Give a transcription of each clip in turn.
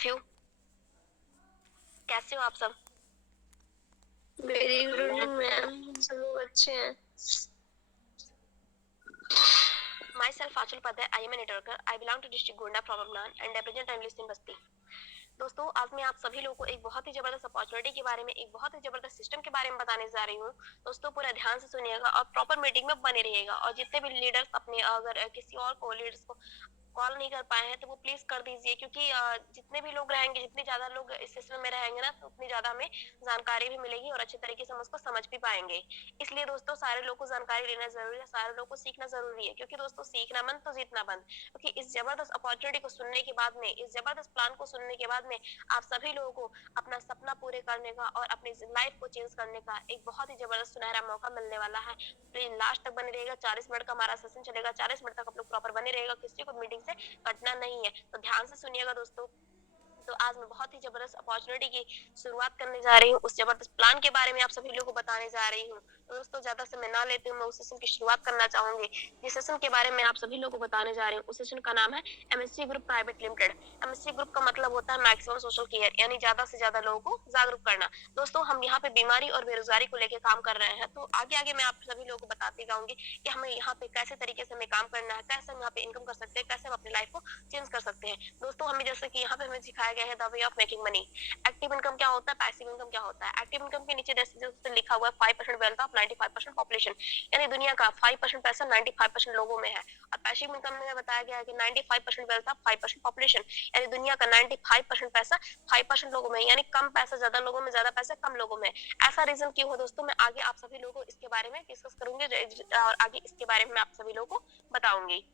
Of you, कैसे हो आप सब? वेरी गुड इवनिंग मैम, सब लोग अच्छे हैं। Myself Anchal Upadhyay, I am a networker. I belong to district Gonda from अमनान and represent time list in Basti. दोस्तों, आज मैं आप सभी लोगों को एक बहुत ही जबरदस्त अपॉर्चुनिटी के बारे में, एक बहुत ही जबरदस्त सिस्टम के बारे में बताने जा रही हूँ। दोस्तों, पूरा ध्यान से सुनिएगा और प्रॉपर मीटिंग में बने रहिएगा। और जितने भी लीडर्स अपने अगर किसी और को लीडर्स को कॉल नहीं कर पाए हैं तो वो प्लीज कर दीजिए, क्योंकि जितने भी लोग रहेंगे, जितने ज्यादा लोग इस सिस्टम में रहेंगे ना, तो उतनी ज्यादा हमें जानकारी भी मिलेगी और अच्छे तरीके से हम उसको समझ भी पाएंगे। इसलिए दोस्तों, सारे लोग को जानकारी लेना जरूरी है, सारे लोग को सीखना जरूरी है, क्योंकि दोस्तों सीखना मन तो जीतना बंद। क्योंकि इस जबरदस्त अपॉर्चुनिटी को सुनने के बाद में, इस जबरदस्त प्लान को सुनने के बाद में, आप सभी लोगों को अपना सपना पूरे करने का और अपनी लाइफ को चेंज करने का एक बहुत ही जबरदस्त सुनहरा मौका मिलने वाला है। तो लास्ट तक बने रहेगा। 40 मिनट का हमारा सेशन चलेगा। 40 मिनट तक आप लोग प्रॉपर बने रहेगा, किसी को मीटिंग से कटना नहीं है। तो ध्यान से सुनिएगा दोस्तों। तो आज मैं बहुत ही जबरदस्त अपॉर्चुनिटी की शुरुआत करने जा रही हूँ, उस जबरदस्त प्लान के बारे में आप सभी लोगों को बताने जा रही हूँ। तो दोस्तों, ज्यादा समय ना लेते हुए मैं उस सेशन की शुरुआत करना चाहूंगी। जिस सेशन के बारे में आप सभी लोगों को बताने जा रही हूँ, उस सेशन का नाम है MSc group private limited. MSc group का मतलब होता है मैक्सिमम सोशल केयर, यानी ज्यादा से ज्यादा लोगों को जागरूक करना। दोस्तों, हम यहाँ पे बीमारी और बेरोजगारी को लेकर काम कर रहे हैं। तो आगे आगे मैं आप सभी लोगों को बताती जाऊंगी कि हमें यहाँ पे कैसे तरीके से हमें काम करना है, कैसे हम यहाँ पे इनकम कर सकते हैं, कैसे हम अपनी लाइफ को चेंज कर सकते हैं। दोस्तों, हमें जैसे कि यहाँ पे हमें सिखाया गया है the way of making money. Active income क्या होता है, पैसिव इनकम क्या होता है। एक्टिव इनकम के नीचे जैसे लिखा हुआ है 5% वेल्थ ऑफ 95% पॉपुलेशन, यानी दुनिया का 5% पैसा 95% लोगों में है। और पैसिव इनकम में बताया गया है कि 95% वेल्थ ऑफ 5% पॉपुलेशन, यानी दुनिया का 95% पैसा 5% लोगों में, यानी कम पैसा ज्यादा लोगों में, ज्यादा पैसा कम लोगों में। ऐसा रीजन क्यों है दोस्तों, मैं आगे आप सभी लोगों को इसके बारे में डिस्कस करूंगी और आगे इसके बारे में आप सभी लोगों को बताऊंगी।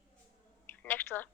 Next sir.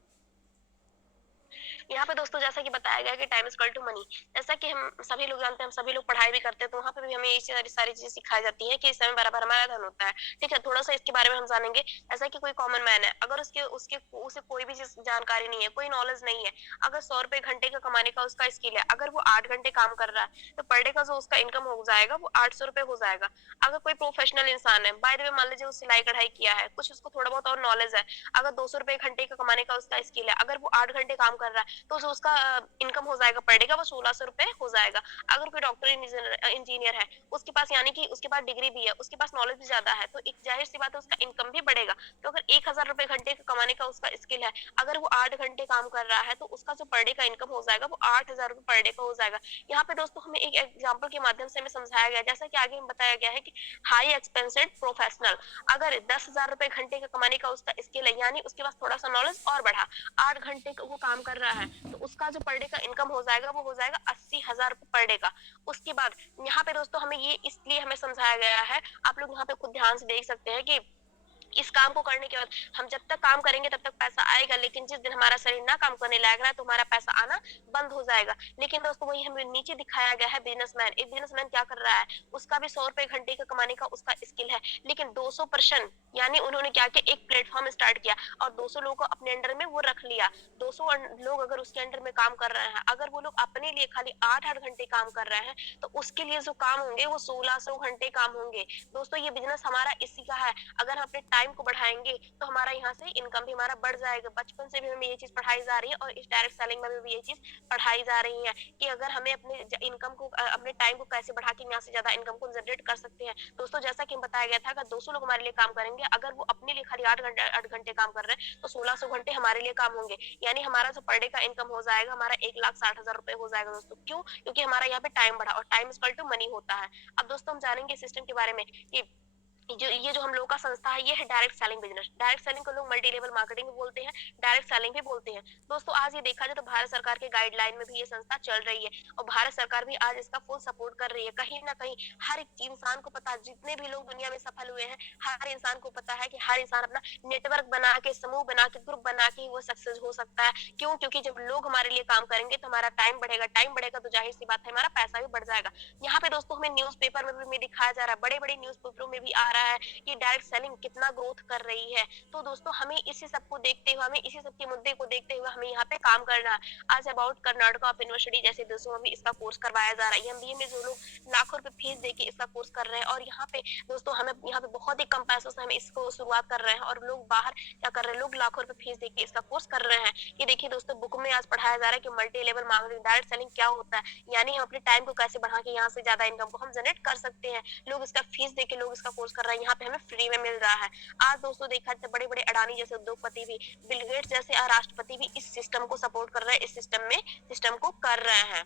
यहाँ पे दोस्तों, जैसा कि बताया गया कि time is equal to money. जैसा कि हम सभी लोग जानते हैं, हम सभी लोग पढ़ाई भी करते हैं, तो वहाँ पे भी हमें ये सारी चीजें सिखाई जाती है कि समय बराबर हमारा धन होता है। ठीक है, थोड़ा सा इसके बारे में हम जानेंगे। ऐसा कि कोई कॉमन मैन है, अगर उसके उसके उसे कोई भी जानकारी नहीं है, कोई नॉलेज नहीं है, अगर 100 रुपए घंटे का कमाने का उसका स्किल है, अगर वो 8 घंटे काम कर रहा है, तो पर डे का जो उसका इनकम हो जाएगा वो 800 रुपए हो जाएगा। अगर कोई प्रोफेशनल इंसान है, बाय द वे मान लीजिए वो सिलाई कढ़ाई किया है, कुछ उसको थोड़ा बहुत और नॉलेज है, अगर 200 रुपए घंटे का कमाने का उसका स्किल है, अगर वो 8 घंटे काम कर रहा है, तो जो उसका इनकम हो जाएगा पर डे का वो 1600 रुपए हो जाएगा। अगर कोई डॉक्टर इंजीनियर है, उसके पास यानी कि उसके पास डिग्री भी है, उसके पास नॉलेज भी ज्यादा है, तो एक जाहिर सी बात है उसका इनकम भी बढ़ेगा। तो अगर 1000 रुपए घंटे का कमाने का उसका स्किल है, अगर वो 8 घंटे काम कर रहा है, तो उसका जो पर डे का इनकम हो जाएगा वो 8000 रुपए पर डे का हो जाएगा। यहाँ पे दोस्तों हमें एक एग्जाम्पल के माध्यम से हमें समझाया गया, जैसा कि आगे में बताया गया है कि हाई एक्सपेंसेड प्रोफेशनल, अगर 10,000 रुपए घंटे का कमाने का उसका स्किल है, यानी उसके पास थोड़ा सा नॉलेज और बढ़ा, 8 घंटे वो काम कर रहा है, तो उसका जो पर डे का इनकम हो जाएगा वो हो जाएगा 80,000 पर डे का। उसके बाद यहाँ पे दोस्तों हमें ये इसलिए हमें समझाया गया है, आप लोग यहाँ पे खुद ध्यान से देख सकते हैं कि इस काम को करने के बाद हम जब तक काम करेंगे तब तक पैसा आएगा, लेकिन जिस दिन हमारा शरीर ना काम करने लग रहा है तो हमारा पैसा आना बंद हो जाएगा। लेकिन दोस्तों वही हमें नीचे दिखाया गया है बिजनेसमैन। एक बिजनेसमैन क्या कर रहा है, उसका भी 100 रुपए घंटे का कमाने का उसका स्किल है, लेकिन 200%, यानी उन्होंने क्या किया, एक प्लेटफॉर्म स्टार्ट किया और 200 लोगों को अपने अंडर में वो रख लिया। 200 लोग अगर उसके अंडर में काम कर रहे हैं, अगर वो लोग अपने लिए खाली 8-8 घंटे काम कर रहे हैं, तो उसके लिए जो काम होंगे वो 1600 घंटे काम होंगे। दोस्तों, ये बिजनेस हमारा इसी का है। अगर हम अपने टाइम को बढ़ाएंगे तो हमारा यहाँ से इनकम भी हमारा बढ़ जाएगा। बचपन से भी हमें ये चीज पढ़ाई जा रही है और इस डायरेक्ट सेलिंग में भी ये चीज पढ़ाई जा रही है कि अगर हमें अपने इनकम को, अपने टाइम को कैसे बढ़ा के यहाँ से ज्यादा इनकम को जनरेट कर सकते हैं। दोस्तों, जैसा कि बताया गया था, अगर 200 लोग हमारे लिए काम करेंगे, अगर वो अपने लिए खाली 8 घंटे काम कर रहे हैं, तो 1600 घंटे हमारे लिए काम होंगे, यानी हमारा जो पर डे का इनकम हो जाएगा हमारा 1,60,000 रुपए हो जाएगा। दोस्तों, क्यों? क्योंकि हमारा यहाँ पे टाइम बढ़ा और टाइम इक्वल टू मनी होता है। अब दोस्तों हम जानेंगे सिस्टम के बारे में कि जो हम लोग का संस्था है ये है direct selling business. Direct selling को लोग मल्टी लेवल मार्केटिंग भी बोलते हैं, डायरेक्ट सेलिंग भी बोलते हैं। दोस्तों, आज ये देखा जाए तो भारत सरकार के गाइडलाइन में भी ये संस्था चल रही है और भारत सरकार भी आज इसका फुल सपोर्ट कर रही है। कहीं ना कहीं हर एक इंसान को पता, जितने भी लोग दुनिया में सफल हुए हैं, हर इंसान को पता है कि हर इंसान अपना नेटवर्क बना के, समूह बना के, ग्रुप बना के वो सक्सेस हो सकता है। क्यों? क्योंकि जब लोग हमारे लिए काम करेंगे तो हमारा टाइम बढ़ेगा, टाइम बढ़ेगा तो जाहिर सी बात है हमारा पैसा भी बढ़ जाएगा। यहाँ पे दोस्तों हमें न्यूज़पेपर में भी दिखाया जा रहा है, बड़े बड़े न्यूज़पेपरों में भी आ रहा है कि डायरेक्ट सेलिंग कितना ग्रोथ कर रही है। तो दोस्तों हमें इसी सब को देखते हुए, हमें इसी सब के मुद्दे को देखते हुए हमें यहाँ पे काम करना है। आज अबाउट कर्नाटका ऑफ यूनिवर्सिटी जैसे देशों में भी इसका कोर्स करवाया जा रहा है। एमबीए में जो लोग लाखों रुपए फीस देके इसका कोर्स कर रहे हैं, और यहाँ पे दोस्तों हमें यहाँ पे बहुत ही कम पैसों से हम इसको शुरुआत कर रहे हैं, और लोग बाहर क्या कर रहे हैं, लोग लाखों रुपए फीस देके इसका कोर्स कर रहे हैं। ये देखिए दोस्तों, बुक में आज पढ़ाया जा रहा है कि multi level marketing, direct selling क्या होता है, यानी हम अपने टाइम को कैसे बढ़ा के यहाँ से ज्यादा इनकम को हम जनरेट कर सकते हैं। लोग इसका फीस देके लोग इसका कोर्स कर रहे हैं, यहाँ पे हमें फ्री में मिल रहा है। आज दोस्तों देखा जाए बड़े बड़े अडानी जैसे उद्योगपति भी, बिल गेट्स जैसे राष्ट्रपति भी इस सिस्टम को सपोर्ट कर रहे हैं, इस सिस्टम को कर रहे हैं।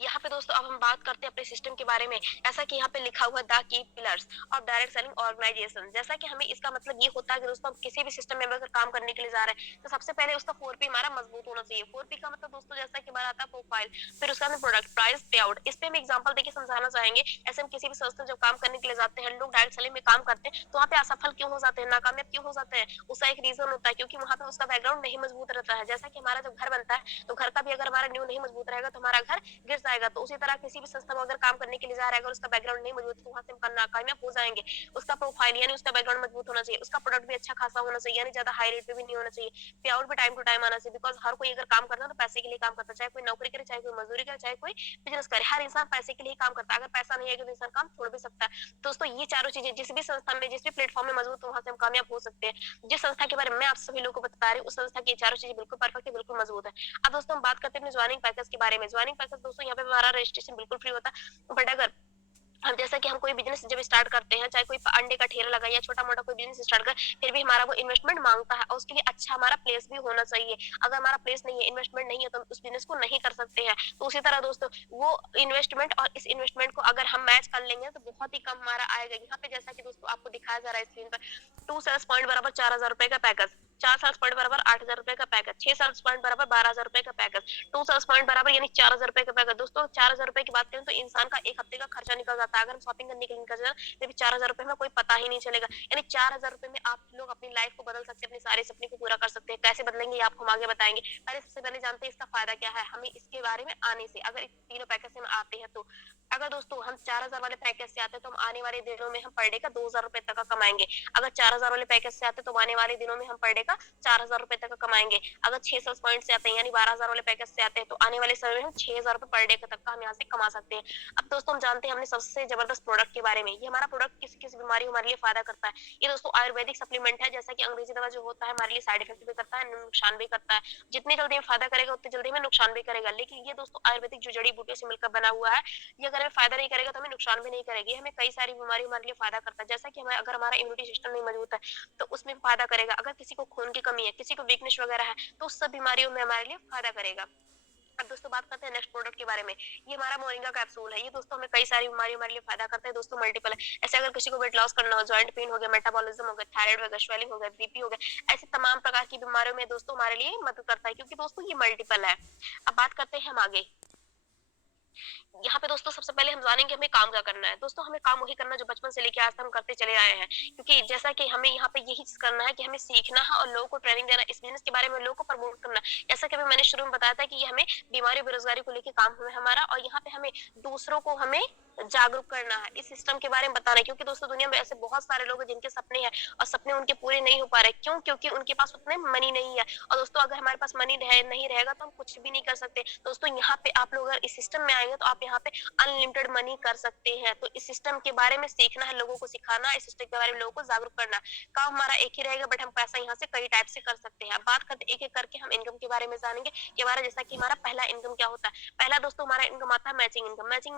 यहाँ पे दोस्तों अब हम बात करते हैं अपने सिस्टम के बारे में। ऐसा कि यहाँ पे लिखा हुआ the key pillars of direct selling organization. जैसा कि हमें इसका मतलब ये होता है कि दोस्तों हम किसी भी सिस्टम में अगर काम करने के लिए जा रहे हैं तो सबसे पहले उसका 4P हमारा मजबूत होना चाहिए। 4P का मतलब दोस्तों जैसा कि हमारा आता है प्रोफाइल, फिर उसका हमें प्रोडक्ट, प्राइस, पे आउट। इस पे हम एग्जांपल देके समझाना चाहेंगे। ऐसे हम किसी भी संस्था जब काम करने के लिए जाते हैं, लोग डायरेक्ट सेलिंग में काम करते हैं तो वहाँ पे असफल क्यों हो जाते हैं, नाकामयाब क्यों हो जाते हैं, उसका एक रीजन होता है क्योंकि वहाँ पे उसका बैकग्राउंड नहीं मजबूत रहता है। जैसा कि हमारा जब घर बनता है तो घर का भी अगर हमारा न्यू नहीं मजबूत रहेगा तो हमारा घर गिर जाएगा। तो उसी तरह किसी भी संस्था में अगर काम करने के लिए जा रहा है, अगर उसका बैकग्राउंड नहीं मजबूत तो वहां से हम नाकामयाब हो जाएंगे। उसका प्रोफाइल यानी उसका बैकग्राउंड मजबूत होना चाहिए, उसका प्रोडक्ट भी अच्छा खासा होना चाहिए, यानी ज्यादा हाई रेट पे भी नहीं होना चाहिए, पे आउट भी टाइम टू टाइम आना चाहिए। बिकॉज हर कोई अगर काम करता है तो पैसे के लिए काम करता है, चाहे कोई नौकरी करे, चाहे कोई मजदूरी करे, चाहे कोई बिजनेस करे, हर इंसान पैसे के लिए काम करता है। अगर पैसा नहीं है तो इंसान काम छोड़ भी सकता है। दोस्तों ये चारों चीजें जिस भी संस्था में, जिस भी प्लेटफॉर्म में मजबूत हो वहां से हम कामयाब हो सकते हैं। जिस संस्था के बारे में मैं आप सभी लोगों को बता रही हूँ, उस संस्था की चारों चीजें बिल्कुल परफेक्ट है, बिल्कुल मजबूत है। अब दोस्तों हम बात करते हैं अपने ज्वाइनिंग पैकेज के बारे में। ज्वाइनिंग पैकेज दोस्तों यहाँ पे हमारा रजिस्ट्रेशन बिल्कुल फ्री होता है, बट अगर हम जैसा कि हम कोई बिजनेस जब स्टार्ट करते हैं, चाहे कोई अंडे का ठेला लगाए या छोटा मोटा कोई बिजनेस स्टार्ट कर, फिर भी हमारा वो इन्वेस्टमेंट मांगता है, और उसके लिए अच्छा हमारा प्लेस भी होना चाहिए। अगर हमारा प्लेस नहीं है, इन्वेस्टमेंट नहीं है, तो हम उस बिजनेस को नहीं कर सकते हैं। तो उसी तरह दोस्तों वो इन्वेस्टमेंट और इस इन्वेस्टमेंट को अगर हम मैच कर लेंगे तो बहुत ही कम हमारा आएगा। यहाँ पे जैसा कि दोस्तों आपको दिखाया जा रहा है स्क्रीन पर, 2 सेल्स पॉइंट बराबर 4,000 रुपए का पैकेज, 4 सेल्स पॉइंट बराबर 8,000 रुपए का पैकेज, 6 सेल्स पॉइंट बराबर 12,000 रुपए का पैकेज, 2 सेल्स पॉइंट बराबर यानी 4,000 रुपए का पैकेज। दोस्तों 4,000 रुपए की बात करें तो इंसान का एक हफ्ते का खर्चा निकल जाता है। अगर हम शॉपिंग करने के लिए निकल जाए तो भी 4,000 रुपए में कोई पता ही नहीं चलेगा। यानी 4,000 रुपए में आप लोग अपनी लाइफ को बदल सकते हैं, अपने सारे सपने को पूरा कर सकते हैं। कैसे बदलेंगे ये आपको हम आगे बताएंगे। पहले सबसे पहले जानते हैं इसका फायदा क्या है हमें इसके बारे में आने से, अगर इस तीनों पैकेज से हम आते हैं तो। अगर दोस्तों हम 4,000 वाले पैकेज से आते हैं तो हम आने वाले दिनों में हम पर डे का 2,000 रुपए तक का कमाएंगे। अगर 4,000 वाले पैकेज से आते हैं तो आने वाले दिनों में हम पर डे का 4,000 रुपए तक का कमाएंगे। अगर 6 सेल्स पॉइंट से आते हैं यानी 12,000 वाले पैकेज से आते हैं तो आने वाले समय में हम 6,000 रुपए पर डे तक का हम यहाँ से कमा सकते हैं। अब दोस्तों हम जानते हैं हमने सबसे जबरदस्त प्रोडक्ट के बारे में। ये हमारा प्रोडक्ट किस किस बीमारी हमारे लिए फायदा करता है। ये दोस्तों आयुर्वेदिक सप्लीमेंट है। जैसा कि अंग्रेजी दवा जो होता है हमारे लिए साइड इफेक्ट भी करता है, नुकसान भी करता है। जितनी जल्दी में फायदा करेगा उतनी जल्दी में नुकसान भी करेगा। लेकिन ये दोस्तों आयुर्वेदिक जो जड़ी बूटियों से मिलकर बना हुआ है, ये अगर हमें फायदा नहीं करेगा तो हमें नुकसान भी नहीं करेगी। हमें कई सारी बीमारी हमारे लिए फायदा करता है। जैसा कि हमें अगर हमारा इम्यूनिटी सिस्टम नहीं मजबूत है तो उसमें फायदा करेगा। अगर किसी को खून की कमी है, किसी को वीकनेस वगैरह है, तो उस सब बीमारियों में हमारे लिए फायदा करेगा। अब दोस्तों बात करते हैं नेक्स्ट प्रोडक्ट के बारे में। ये हमारा मोरिंगा कैप्सूल है। ये दोस्तों हमें कई सारी बीमारी हमारे लिए फायदा करता है दोस्तों, मल्टीपल है। ऐसे अगर किसी को वेट लॉस करना हो, जॉइंट पेन हो गया, मेटाबॉलिज्म हो गया, थायराइड हो गया, स्वेलिंग हो गया, बीपी हो गया, ऐसे तमाम प्रकार की बीमारियों में दोस्तों हमारे लिए मदद करता है, क्योंकि दोस्तों ये मल्टीपल है। अब बात करते हैं हम आगे। यहाँ पे दोस्तों सबसे पहले हम जानेंगे हमें काम क्या करना है। दोस्तों हमें काम वही करना है जो बचपन से लेके आज तक हम करते चले आए हैं, क्योंकि जैसा कि हमें यहाँ पे यही चीज करना है कि हमें सीखना है और लोगों को ट्रेनिंग देना, इस बिजनेस के बारे में लोगों को प्रमोट करना। जैसा कि मैंने शुरू में बताया था कि ये हमें बीमारी बेरोजगारी को लेकर काम है हमारा, और यहाँ पे हमें दूसरों को हमें जागरूक करना है, इस सिस्टम के बारे में बताना है। क्योंकि दोस्तों दुनिया में ऐसे बहुत सारे लोग हैं जिनके सपने हैं और सपने उनके पूरे नहीं हो पा रहे। क्यों? क्योंकि उनके पास उतने मनी नहीं है। और दोस्तों अगर हमारे पास मनी नहीं रहेगा तो हम कुछ भी नहीं कर सकते। दोस्तों यहाँ पे आप लोग अगर इस सिस्टम में आएंगे तो आप यहाँ पे अनलिमिटेड मनी कर सकते हैं। तो इस सिस्टम के बारे में सीखना है, लोगों को सिखाना, इस सिस्टम के बारे में लोगों को जागरूक करना। काम हमारा एक ही रहेगा बट हम पैसा यहाँ से कई टाइप से कर सकते हैं। बात करते एक एक करके हम इनकम के बारे में जानेंगे कि हमारा जैसा कि हमारा पहला इनकम क्या होता है। पहला दोस्तों हमारा इनकम आता है मैचिंग इनकम। मैचिंग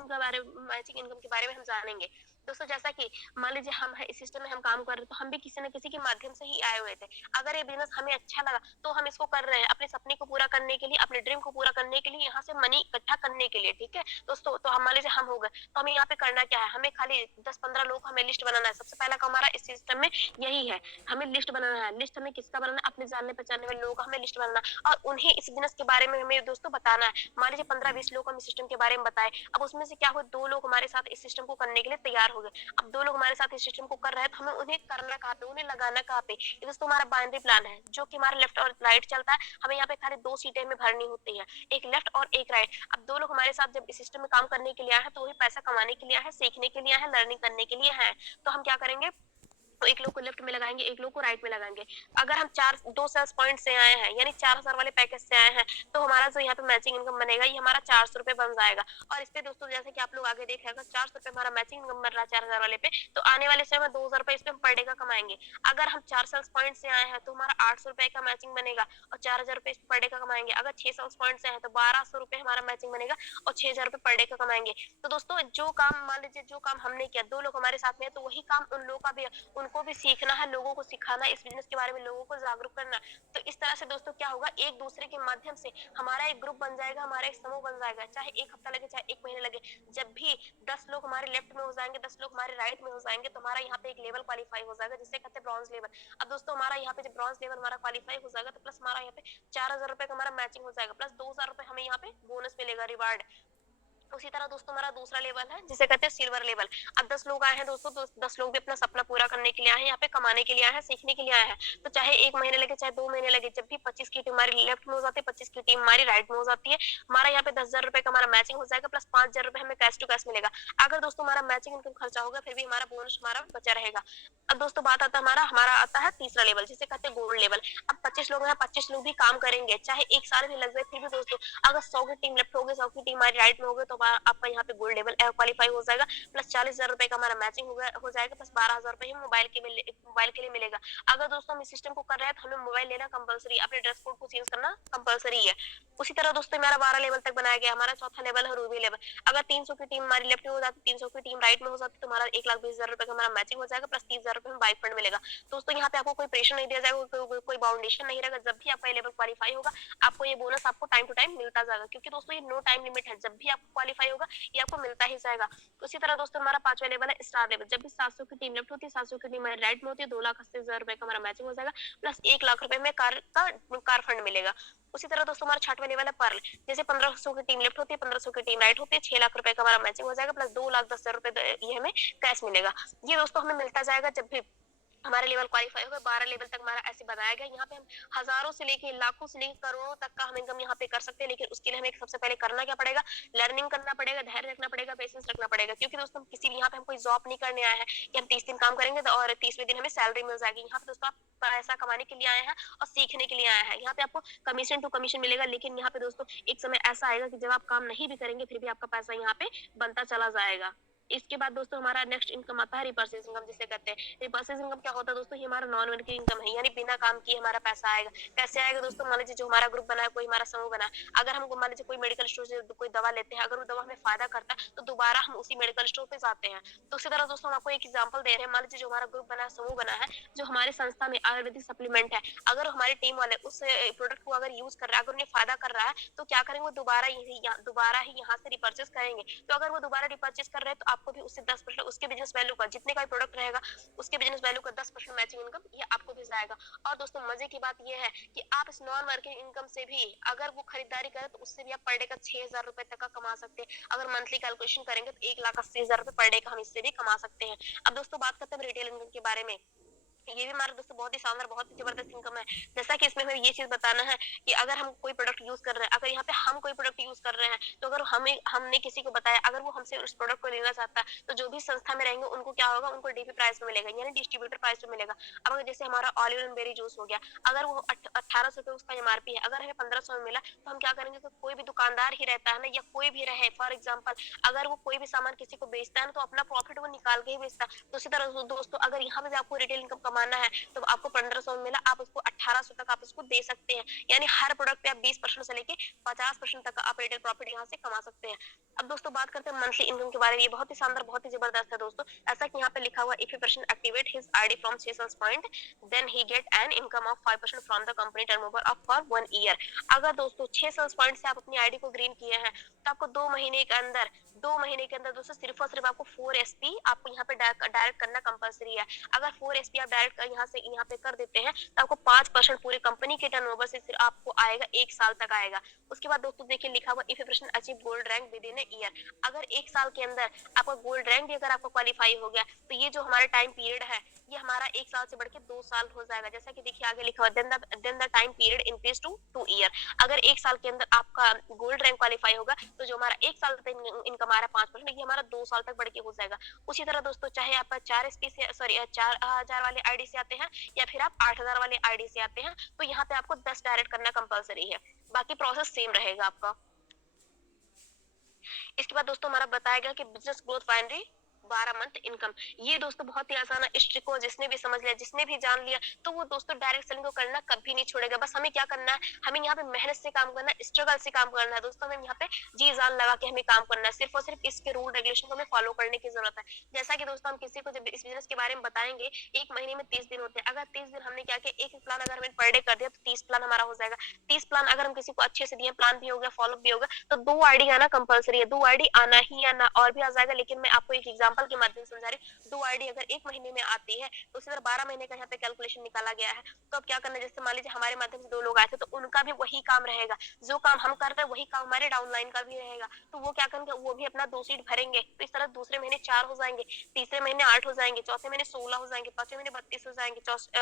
इनकम के बारे में हम जानेंगे। दोस्तों जैसा कि मान लीजिए हम इस सिस्टम में हम काम कर रहे हैं तो हम भी किसी न किसी के माध्यम से ही आए हुए थे। अगर ये बिजनेस हमें अच्छा लगा तो हम इसको कर रहे हैं अपने सपने को पूरा करने के लिए, अपने ड्रीम को पूरा करने के लिए, यहाँ से मनी इकट्ठा करने के लिए। ठीक है दोस्तों, तो हम मान लीजिए हम हो गए तो हमें यहाँ पे करना क्या है, हमें खाली 10-15 लोग हमें लिस्ट बनाना है। सबसे पहला काम हमारा इस सिस्टम में यही है, हमें लिस्ट बनाना है। लिस्ट हमें किसका बनाना है? अपने जानने पहचानने वाले लोगों का हमें लिस्ट बनाना है और उन्हें इस बिजनेस के बारे में हमें दोस्तों बताना है। मान लीजिए 15-20 लोग हम इस सिस्टम के बारे में बताए। अब उसमें से क्या हुआ, 2 लोग हमारे साथ इस सिस्टम को करने के लिए तैयार हो गए। अब 2 लोग हमारे साथ इस सिस्टम को कर रहे हैं तो हमें उन्हें करना कहाँ पे, उन्हें लगाना कहाँ पे। ये दोस्तों हमारा बाइनरी प्लान है जो कि हमारा लेफ्ट और राइट चलता है। हमें यहाँ पे खाली 2 सीटें सीटें हमें भरनी होती है, एक लेफ्ट और एक राइट। अब 2 लोग हमारे साथ जब इस सिस्टम में काम करने के लिए आए हैं, तो वही पैसा कमाने के लिए आए हैं, सीखने के लिए आए हैं, लर्निंग करने के लिए हैं। तो हम क्या करेंगे, तो एक लोग को लेफ्ट में लगाएंगे, एक लोग को राइट में लगाएंगे। अगर हम 2 सेल्स पॉइंट से आए हैं, यानी 4000 वाले पैकेज से आए हैं, तो हमारा जो यहाँ पे मैचिंग इनकम बनेगा, ये हमारा 400 रुपए बन जाएगा। और इस पे दोस्तों जैसे कि आप लोग आगे देख रहे हैं, 400 रुपए हमारा मैचिंग इनकम बन रहा है 4000 वाले पे, तो आने वाले समय में 2000 रुपए इस पे हम पर डे का कमाएंगे। अगर हम 4 सेल्स पॉइंट से आए हैं, तो हमारा 800 रुपए का मैचिंग बनेगा और 4000 रुपए पर डे का कमाएंगे। अगर 6 सेल्स पॉइंट से है, तो 1200 रुपए हमारा मैचिंग बनेगा और 6000 रुपए पर डे का कमाएंगे। तो दोस्तों जो काम, मान लीजिए जो काम हमने किया, 2 लोग हमारे साथ में है, तो वही काम उन लोगों का भी, उनको भी सीखना है, लोगों को सिखाना, इस बिजनेस के बारे में लोगों को जागरूक करना। तो इस तरह से दोस्तों क्या होगा, एक दूसरे के माध्यम से हमारा एक ग्रुप बन जाएगा, हमारा एक समूह बन जाएगा। चाहे 1 हफ्ता लगे, चाहे 1 महीने लगे, जब भी 10 लोग हमारे लेफ्ट में हो जाएंगे, 10 लोग हमारे राइट में हो जाएंगे, तो हमारा यहाँ पे एक लेवल क्वालिफाई हो जाएगा, जिसे कहते हैं ब्रॉन्ज लेवल। अब दोस्तों हमारा यहाँ पे जब ब्रॉन्ज लेवल हमारा क्वालिफाई हो जाएगा, तो प्लस हमारा यहाँ पे 4000 रुपए का हमारा मैचिंग हो जाएगा, प्लस 2000 रुपए हमें यहाँ पे बोनस मिलेगा, रिवार्ड। उसी तरह दोस्तों हमारा दूसरा लेवल है, जिसे कहते हैं सिल्वर लेवल। अब 10 लोग आए हैं दोस्तों, 10 लोग भी अपना सपना पूरा करने के लिए आए हैं, यहाँ पे कमाने के लिए आए हैं, सीखने के लिए आए हैं। तो चाहे 1 महीने लगे, चाहे 2 महीने लगे, जब भी 25 की टीम हमारी लेफ्ट में हो जाती है, 25 की टीम हमारी राइट में हो जाती है, हमारा यहाँ पे 10,000 रुपए का हमारा मैचिंग हो जाएगा, प्लस 5,000 रुपए हमें कैश टू कैश मिलेगा। अगर दोस्तों हमारा मैचिंग इनकम खर्चा होगा, फिर भी हमारा बोनस हमारा बचा रहेगा। अब दोस्तों बात आता है हमारा आता है तीसरा लेवल, जिसे कहते हैं गोल्ड लेवल। अब 25 लोग हैं, 25 लोग भी काम करेंगे, चाहे 1 साल भी लग जाए, फिर भी दोस्तों अगर 100 की टीम लेफ्ट होगी, 100 की टीम हमारी राइट में होगी, तो आपका यहाँ पे गोल्ड लेवल क्वालिफाई हो जाएगा, प्लस 40,000 रुपए का हमारा मैचिंग हो जाएगा, प्लस 12,000 रुपए मोबाइल के लिए मिलेगा। अगर दोस्तों हम इस सिस्टम को कर रहे हैं, तो हमें मोबाइल लेना कंपलसरी, अपने ड्रेस कोड को चेंज करना कंपलसरी है। उसी तरह दोस्तों हमारा 12 लेवल तक बनाया गया, हमारा चौथा लेवल है रूबी लेवल। अगर 300 की टीम हमारी लेफ्ट में हो जाती, 300 की टीम राइट में हो जाती, तो हमारा 1,20,000 रुपए का हमारा मैचिंग हो जाएगा, प्लस 30,000 रुपए में बाइक फंड मिलेगा। दोस्तों यहाँ पे आपको कोई प्रेशर नहीं दिया जाएगा, कोई बाउंडेशन नहीं रहेगा। जब भी आपका ये लेवल क्वालिफाई होगा, आपको ये बोनस आपको टाइम टू टाइम मिलता जाएगा, क्योंकि दोस्तों ये नो टाइम लिमिट है, जब भी आपको क्वालिफाई होगा ये आपको मिलता ही जाएगा। उसी तरह दोस्तों हमारा 5वां लेवल है स्टार लेवल। जब भी 700 की टीम लेफ्ट होती है, 700 की टीम हमारी राइट में होती है, 2,80,000 रुपए का हमारा मैचिंग हो जाएगा, प्लस 1 लाख रुपए में कार फंड मिलेगा। उसी तरह दोस्तों हमारा 6वां लेवल है पर्ल। जैसे 1500 की टीम लेफ्ट होती है, 1500 की टीम राइट होती है, 6 लाख रुपए का हमारा मैचिंग हो जाएगा, प्लस 2,10,000 रुपए ये हमें कैश मिलेगा। ये दोस्तों हमें मिलता जाएगा जब भी हमारा लेवल क्वालिफाई होगा। 12 लेवल तक हमारा ऐसे बनाया गया। यहाँ पे हम हजारों से लेके लाखों से लेके करोड़ों तक का हम इनकम यहाँ पे कर सकते हैं, लेकिन उसके लिए हमें सबसे पहले करना क्या पड़ेगा, लर्निंग करना पड़ेगा, धैर्य रखना पड़ेगा, पेशेंस रखना पड़ेगा। क्योंकि दोस्तों किसी भी यहाँ पे हम कोई जॉब नहीं करने आए हैं कि हम 30 दिन काम करेंगे और 30वें दिन हमें सैलरी मिल जाएगी। यहाँ पे दोस्तों आप पैसा कमाने के लिए आए हैं और सीखने के लिए आए हैं। यहाँ पे आपको कमीशन टू कमीशन मिलेगा, लेकिन यहाँ पे दोस्तों एक समय ऐसा आएगा कि जब आप काम नहीं भी करेंगे, फिर भी आपका पैसा यहाँ पे बनता चला जाएगा। इसके बाद दोस्तों हमारा नेक्स्ट इनकम आता है रिपर्सेस इनकम, जिसे कहते हैं। रिपर्सेस इनकम क्या होता है दोस्तों, ये हमारा नॉन वर्किंग इनकम है, यानी बिना काम किए हमारा पैसा आएगा। कैसे आएगा दोस्तों, मान लीजिए जो हमारा ग्रुप बना है, कोई हमारा समूह बना है, अगर हम मान लीजिए कोई मेडिकल स्टोर से कोई दवा लेते हैं, अगर वो दवा हमें फायदा करता है, तो दोबारा हम उसी मेडिकल स्टोर पे जाते हैं। तो उसी तरह दोस्तों हम आपको एक एग्जाम्पल दे रहे हैं। मान लीजिए जो हमारा ग्रुप बना है, समूह बना है, जो हमारे संस्था में आयुर्वेदिक सप्लीमेंट है, अगर हमारी टीम वाले उस प्रोडक्ट को अगर यूज कर रहा है, अगर उन्हें फायदा कर रहा है, तो क्या करेंगे, वो दोबारा ही यहाँ से रिपर्चेस करेंगे। तो अगर वो दोबारा रिपर्चेस कर रहे हैं, तो आपको भी उससे 10% उसके बिजनेस वैल्यू का, जितने का प्रोडक्ट रहेगा उसके बिजनेस वैल्यू का 10% मैचिंग इनकम ये आपको भी जाएगा। और दोस्तों मजे की बात ये है कि आप इस नॉन वर्किंग इनकम से भी अगर वो खरीदारी करें, तो उससे भी आप पर डे का 6,000 रुपए तक का कमा सकते हैं। अगर मंथली कैलकुलेशन करेंगे, तो 1,80,000 रुपए पर डे का हम इससे भी कमा सकते हैं। अब दोस्तों बात करते हैं रिटेल इनकम के बारे में। ये भी हमारा दोस्तों बहुत ही शानदार, बहुत ही जबरदस्त इनकम है। जैसा कि इसमें हमें ये चीज बताना है कि अगर हम कोई प्रोडक्ट यूज कर रहे हैं, अगर यहाँ पे हम कोई प्रोडक्ट यूज कर रहे हैं, तो अगर हमने किसी को बताया, अगर वो हमसे उस प्रोडक्ट को लेना चाहता है, तो जो भी संस्था में रहेंगे उनको क्या होगा, उनको डीपी प्राइस में मिलेगा, यानी डिस्ट्रीब्यूटर प्राइस में मिलेगा। अब अगर जैसे हमारा ऑलिव बेरी जूस हो गया, अगर वो 1800 रुपए उसका एमआरपी है, अगर हमें 1500 में मिला, तो हम क्या करेंगे, तो कोई भी दुकानदार ही रहता है ना, या कोई भी रहे, फॉर एग्जाम्पल अगर वो कोई भी सामान किसी को बेचता है ना, तो अपना प्रॉफिट वो निकाल के ही बेचता है। तो उसी तरह दोस्तों अगर यहाँ पे भी आपको रिटेल इनकम कमाना है, तो आपको 1500 में मिला, आप उसको 1800 तक आप उसको दे सकते हैं। यानी हर प्रोडक्ट पे आप 20% से लेके 50% तक आप रिटेल प्रॉफिट यहाँ से कमा सकते हैं। अब दोस्तों बात करते हैं मंथली इनकम के बारे में। ये बहुत ही शानदार, बहुत ही जबरदस्त है दोस्तों। ऐसा कि यहाँ पे लिखा हुआ if a person activate his ID from 6 sales point, then he get an income of 5% from the company turnover of for 1 year. अगर दोस्तों 6 सेल्स पॉइंट से आप अपनी आईडी को ग्रीन किए हैं, तो आपको 2 महीने के अंदर दोस्तों सिर्फ और सिर्फ आपको 4 SP आपको यहाँ पे डायरेक्ट करना कंपलसरी है। अगर 4 SP आप डायरेक्ट डायरेक्ट यहाँ पे कर देते हैं तो आपको 5% पूरी कंपनी के टर्नओवर से सिर्फ आपको आएगा, 1 साल तक आएगा। उसके बाद दोस्तों देखिए लिखा हुआ if a person achieve gold rank with in a year, अगर 1 साल के अंदर आपका गोल्ड रैंक भी अगर आपका क्वालीफाई हो गया तो ये जो हमारा टाइम पीरियड है ये हमारा 1 साल से बढ़ के 2 साल हो जाएगा। जैसा कि देखिए आगे लिखा हुआ then the time period increase to 2 year, अगर 1 साल के अंदर आपका गोल्ड रैंक क्वालीफाई होगा तो जो हमारा 1 साल तक इनकम आ रहा है 5%, ये हमारा 2 साल तक बढ़ के हो जाएगा। उसी तरह दोस्तों चाहे आप 4,000 वाले आईडी से आते हैं या फिर आप 8,000 वाले आईडी से आते हैं तो यहाँ पे आपको 10 डायरेक्ट करना कंपलसरी है, बाकी प्रोसेस सेम रहेगा आपका। इसके बाद दोस्तों हमारा बताया गया कि business growth finery 12 month income, ये दोस्तों बहुत ही आसान है। इस ट्रिक को जिसने भी समझ लिया, जिसने भी जान लिया तो वो दोस्तों डायरेक्ट सेलिंग को करना कभी नहीं छोड़ेगा। बस हमें क्या करना है, हमें यहाँ पे मेहनत से काम करना है, स्ट्रगल से काम करना है दोस्तों। हमें यहाँ पे जी जान लगा के हमें काम करना है, सिर्फ और सिर्फ इसके रूल रेगुलेशन को हमें फॉलो करने की जरूरत है। जैसा कि दोस्तों हम किसी को जब इस बिजनेस के बारे में बताएंगे, 1 महीने में 30 दिन होते हैं, अगर 30 दिन हमने क्या किया, एक प्लान अगर हमें पर डे कर दिया तो 30 प्लान हमारा हो जाएगा। 30 प्लान अगर हम किसी को अच्छे से दिए, प्लान भी हो गया, फॉलो भी होगा, तो 2 आईडी आना कंपलसरी है। 2 आईडी आना ही आना, और भी आ जाएगा लेकिन मैं आपको एक एग्जांपल के माध्यम से समझा रही हूँ। 2 आईडी अगर 1 महीने में आती है तो उसी तरह 12 महीने का यहाँ पे कैलकुलेशन निकाला गया है। तो अब क्या करना है, जैसे मान लीजिए हमारे माध्यम से 2 लोग आए थे तो उनका भी वही काम रहेगा, जो काम हम कर रहे हैं वही काम हमारे डाउनलाइन का भी रहेगा। तो वो क्या करेंगे, वो भी अपना 2 सीट भरेंगे, तो इस तरह दूसरे महीने 4 हो जाएंगे, तीसरे महीने 8 हो जाएंगे, चौथे महीने 16 हो जाएंगे, पांचवें महीने 32 हो जाएंगे,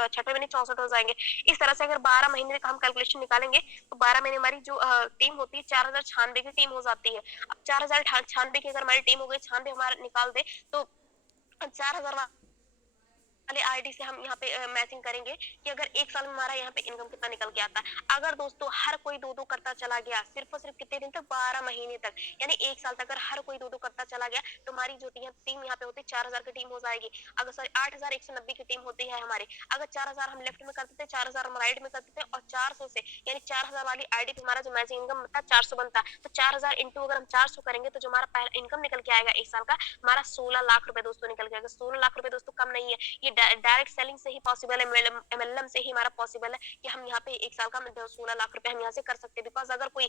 छठे महीने 64 हो जाएंगे। इस तरह से अगर 12 महीने का हम कैलकुलेशन निकालेंगे तो 12 महीने हमारी जो टीम होती है 4096 की टीम हो जाती है। अब 4096 की अगर हमारी टीम हो गई, 96 हमारा निकाल दे तो 4000 वाले आईडी से हम यहाँ पे मैचिंग करेंगे कि अगर 1 साल में हमारा यहाँ पे इनकम कितना निकल के आता है। अगर दोस्तों हर कोई 2-2 करता चला गया सिर्फ और सिर्फ कितने दिन तक, 12 महीने तक, यानी 1 साल तक अगर हर कोई 2-2 करता चला गया तो हमारी जो टीम यहाँ पे होती है 4000 की टीम हो जाएगी। अगर सॉरी 8190 की टीम होती है हमारी, अगर 4000 हम लेफ्ट में करते थे, 4000 हम राइट में करते थे और 400 से यानी 4000 वाली आईडी पे हमारा जो मैचिंग इनकम बनता है 400 बनता है। तो 4000 इंटू अगर हम 400 करेंगे तो जो हमारा पहला इनकम निकल के आएगा 1 साल का, हमारा 16 लाख रुपए दोस्तों निकल के आएगा। 16 लाख रुपए दोस्तों कम नहीं है, ये डायरेक्ट सेलिंग से ही पॉसिबल है, एमएलएम से ही हमारा पॉसिबल है कि हम यहाँ पे 1 साल का 16 लाख रुपए हम यहाँ से कर सकते हैं। बिकॉज अगर कोई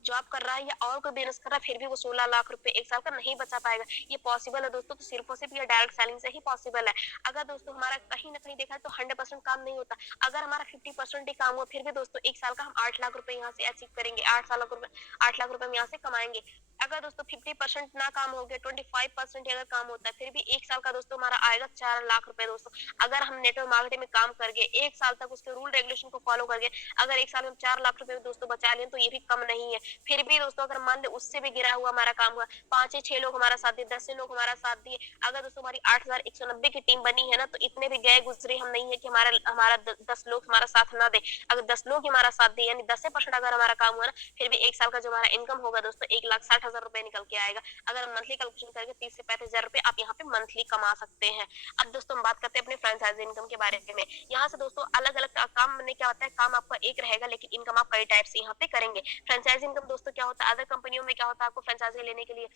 जॉब कर रहा है या और कोई बिजनेस कर रहा है फिर भी वो 16 लाख रुपए 1 साल का नहीं बचा पाएगा। ये पॉसिबल है दोस्तों, तो सिर्फ और सिर्फ ये डायरेक्ट सेलिंग से ही पॉसिबल है। अगर दोस्तों हमारा कहीं ना कहीं देखा है तो 100% काम नहीं होता, अगर हमारा 50% ही काम हुआ फिर भी दोस्तों 1 साल का हम 8 लाख रुपए यहाँ से अचीव करेंगे, 8 लाख रुपए हम यहाँ से कमाएंगे। अगर दोस्तों 50% ना काम हो गया, 25% अगर काम होता है फिर भी 1 साल का दोस्तों हमारा आएगा 4 लाख रुपए दोस्तों। अगर हम नेटवर्क मार्केटिंग में काम करके 1 साल तक उसके रूल रेगुलेशन को फॉलो करके अगर 1 साल में 4 लाख रुपए दोस्तों बचा लें तो ये भी कम नहीं है। फिर भी दोस्तों अगर मान ले उससे भी गिरा हुआ हमारा काम हुआ, 5 से 6 लोग हमारा साथ दिए, 10 से लोग हमारा साथ दिए, अगर दोस्तों हमारी 8190 की टीम बनी है ना, तो इतने भी गए गुजरे हम नहीं है कि हमारा 10 लोग हमारा साथ ना दे। अगर 10 लोग हमारा साथ दे यानी 10% अगर हमारा काम हुआ ना, फिर भी 1 साल का जो हमारा इनकम होगा दोस्तों 1,60,000 रुपए निकल के आएगा। अगर हम मंथली कैलकुलेशन करके 30 से 35,000 रुपए आप यहाँ पे मंथली कमा सकते हैं। अब दोस्तों हम बात करते हैं अपने फ्रेंचाइजी इनकम के बारे में। यहाँ से दोस्तों अलग अलग काम में क्या होता है, काम आपका एक रहेगा लेकिन इनकम आप कई टाइप से यहाँ पे करेंगे। फ्रेंचाइजी इनकम दोस्तों क्या होता है, अदर कंपनियों में क्या होता है, आपको फ्रेंचाइजी लेने के लिए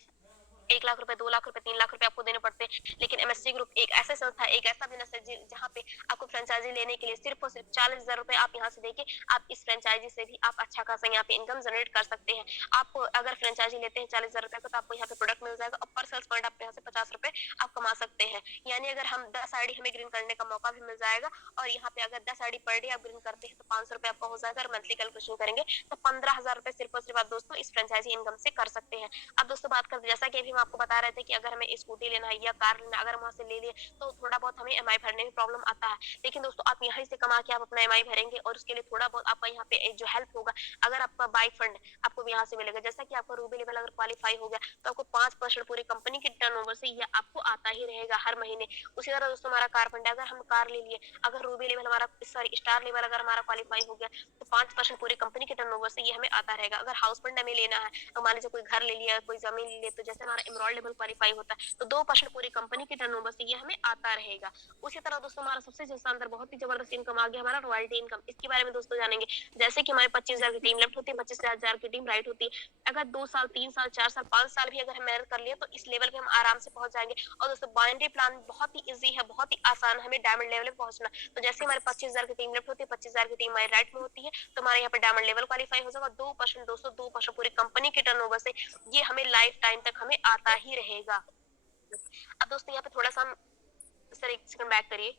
1 लाख रुपए, 2 लाख रुपए, 3 लाख रुपए आपको देने पड़ते हैं। लेकिन एमएससी ग्रुप एक ऐसा संस्था है, एक ऐसा बिजनेस है जहाँ पे आपको फ्रेंचाइजी लेने के लिए सिर्फ और सिर्फ 40,000 रुपए आप यहाँ से देके आप इस फ्रेंचाइजी से भी आप अच्छा खासा यहाँ पे इनकम जनरेट कर सकते हैं। आप अगर फ्रेंचाइजी लेते हैं 40,000 रुपए का तो आपको यहाँ पे प्रोडक्ट मिल जाएगा और पर सेल्स पॉइंट आप यहाँ से 50 रुपए आप कमा सकते हैं। यानी अगर हम 10 आईडी हमें ग्रीन करने का मौका भी मिल जाएगा और यहाँ पे अगर 10 आईडी पर डे आप ग्रीन करते हैं तो 500 रुपए आपका हो जाएगा और मंथली कैलकुलेशन करेंगे तो 15,000 रुपए सिर्फ और सिर्फ आप दोस्तों इस फ्रेंचाइजी इनकम से कर सकते हैं। अब दोस्तों बात करते जैसा कि अभी हम आपको बता रहे थे कि अगर हमें स्कूटी लेना है या कार लेना, अगर हम वहां से ले लिए तो थोड़ा बहुत हमें एमआई भरने में प्रॉब्लम आता है। लेकिन दोस्तों आप यहीं से कमा के आप अपना एमआई भरेंगे और उसके लिए थोड़ा बहुत आपका यहाँ पे जो हेल्प होगा, अगर आपका बाइक फंड आपको भी यहाँ से मिलेगा। जैसा कि आपका रूबी लेवल अगर क्वालिफाई हो गया तो आपको 5% पूरी कंपनी के टर्नओवर से ये आपको आता ही रहेगा हर महीने। उसी तरह दोस्तों हमारा कार फंड, अगर हम कार ले लिए, अगर रूबी लेवल हमारा सॉरी स्टार लेवल अगर हमारा क्वालिफाई हो गया तो 5% पूरी कंपनी के टर्नओवर से ये हमें आता रहेगा। अगर हाउस फंड हमें लेना है, मान लीजिए कोई घर ले लिया, कोई जमीन ले लिया, तो जैसे हमारा इमराल्ड लेवल क्वालिफाई होता है तो 2% पूरी कंपनी के टर्नओवर से ये हमें आता रहेगा। उसी तरह दोस्तों हमारा सबसे शानदार बहुत ही जबरदस्त इनकम आ गया हमारा रॉयल्टी इनकम। इसके बारे में दोस्तों जानेंगे। जैसे कि हमारे 25,000 की टीम लेफ्ट होती है, 25,000 की टीम राइट होती है। अगर 2 साल, 3 साल, 4 साल, 5 साल भी अगर हम मेहनत कर लिए तो इस लेवल पे हम आराम से पहुंच जाएंगे। और दोस्तों बाइनरी प्लान बहुत ही इजी है, बहुत ही आसान, हमें डायमंड लेवल पे पहुंचना। तो जैसे हमारे 25,000 की टीम लेफ्ट होती है, 25,000 की टीम हमारी राइट में होती है, तो हमारे यहाँ पे डायमंड लेवल क्वालिफाई हो जाएगा। 2% दोस्तों 2% पूरी कंपनी के टर्नओवर से ये हमें लाइफ टाइम तक हमें आता ही रहेगा। अब दोस्तों यहाँ पे थोड़ा सा हम सर एक सेकंड बैक करिए।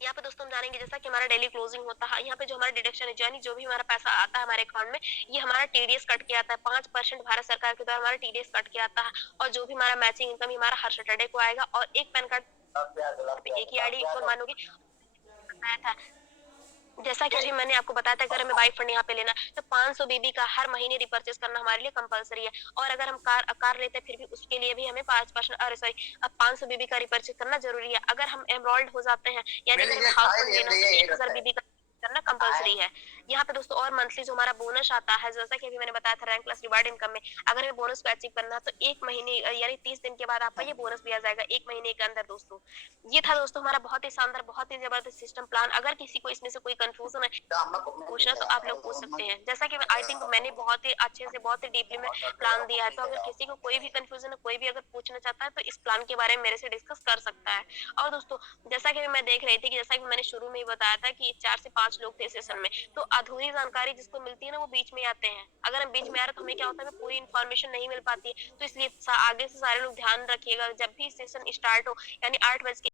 यहाँ पे दोस्तों हम जानेंगे जैसा कि हमारा डेली क्लोजिंग होता है, यहाँ पे जो हमारा डिडक्शन है यानी जो भी हमारा पैसा आता है हमारे अकाउंट में, ये हमारा टीडीएस कट के आता है। 5% भारत सरकार के द्वारा हमारा टीडीएस कट के आता है, और जो भी हमारा मैचिंग इनकम हमारा हर सैटरडे को आएगा। और एक पैन कार्ड पे एक ही आईडी कौन मानोगे बताया था, जैसा कि अभी मैंने आपको बताया था, अगर हमें बाइक फंड यहाँ पे लेना तो 500 बीबी का हर महीने रिपर्चेस करना हमारे लिए कंपलसरी है। और अगर हम कार लेते हैं फिर भी उसके लिए भी हमें 5%, अरे सॉरी, 500 बीबी का रिपर्चेस करना जरूरी है। अगर हम एनरोल्ड हो जाते हैं यानी अगर हमें हाउस फंड लेना तो 1000 बीबी का करना कंपलसरी है। यहाँ पे दोस्तों और मंथली जो हमारा बोनस आता है, जैसा कि अभी मैंने बताया था रैंक प्लस रिवार्ड इनकम में, अगर हमें बोनस को अचीव करना है तो 1 महीने यानी 30 दिन के बाद आपका ये बोनस भी आ जाएगा 1 महीने के अंदर दोस्तों। ये था दोस्तों हमारा बहुत ही शानदार, बहुत ही जबरदस्त सिस्टम प्लान। अगर किसी को इसमें से कोई कंफ्यूजन है पूछना तो आप लोग पूछ सकते हैं। जैसा कि आई थिंक मैंने बहुत ही अच्छे से बहुत ही डीपली में प्लान दिया है, तो अगर किसी को कोई भी कंफ्यूजन है, कोई भी अगर पूछना चाहता है तो इस प्लान के बारे में मेरे से डिस्कस कर सकता है। और दोस्तों जैसा कि मैं देख रही थी कि जैसा कि मैंने शुरू में ही बताया था कि 4 से 5 लोग थे सेशन में, तो अधूरी जानकारी जिसको मिलती है ना वो बीच में आते हैं। अगर हम बीच में आ रहे तो हमें क्या होता है, पूरी इन्फॉर्मेशन नहीं मिल पाती है। तो इसलिए आगे से सारे लोग ध्यान रखिएगा, जब भी सेशन स्टार्ट हो यानी 8 बज के